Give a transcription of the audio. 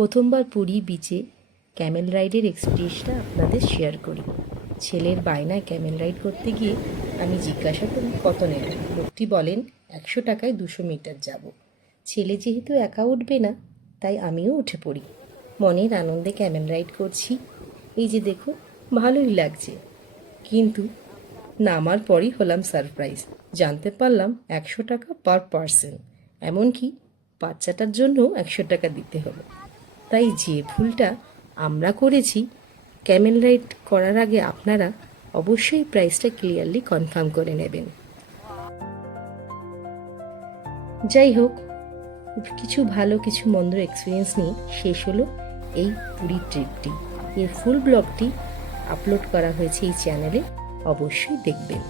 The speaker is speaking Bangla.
প্রথমবার পুরী বিচে ক্যামেল রাইডের এক্সপিরিয়েন্সটা আপনাদের শেয়ার করি। ছেলের বায়নায় ক্যামেল রাইড করতে গিয়ে আমি জিজ্ঞাসা করি কত নেবেন। লোকটি বলেন 100 টাকায় 200 মিটার যাব। ছেলে যেহেতু একা উঠবে না, তাই আমিও উঠে পড়ি। মনের আনন্দে ক্যামেল রাইড করছি। এই যে দেখুন, ভালোই লাগছে। কিন্তু নামার পরই হলাম সারপ্রাইজ। জানতে পারলাম 100 টাকা পার পার্সন, এমনকি বাচ্চাটার জন্যও 100 টাকা দিতে হলো। তাই যে ভুলটা আমরা করেছি, ক্যামেল রাইড করার আগে আপনারা অবশ্যই প্রাইসটা ক্লিয়ারলি কনফার্ম করে নেবেন। যাই হোক, কিছু ভালো কিছু মন্দ এক্সপিরিয়েন্স নিয়ে শেষ হলো এই পুরীর ট্রিপটি। এর ফুল ব্লগটি আপলোড করা হয়েছে এই চ্যানেলে, অবশ্যই দেখবেন।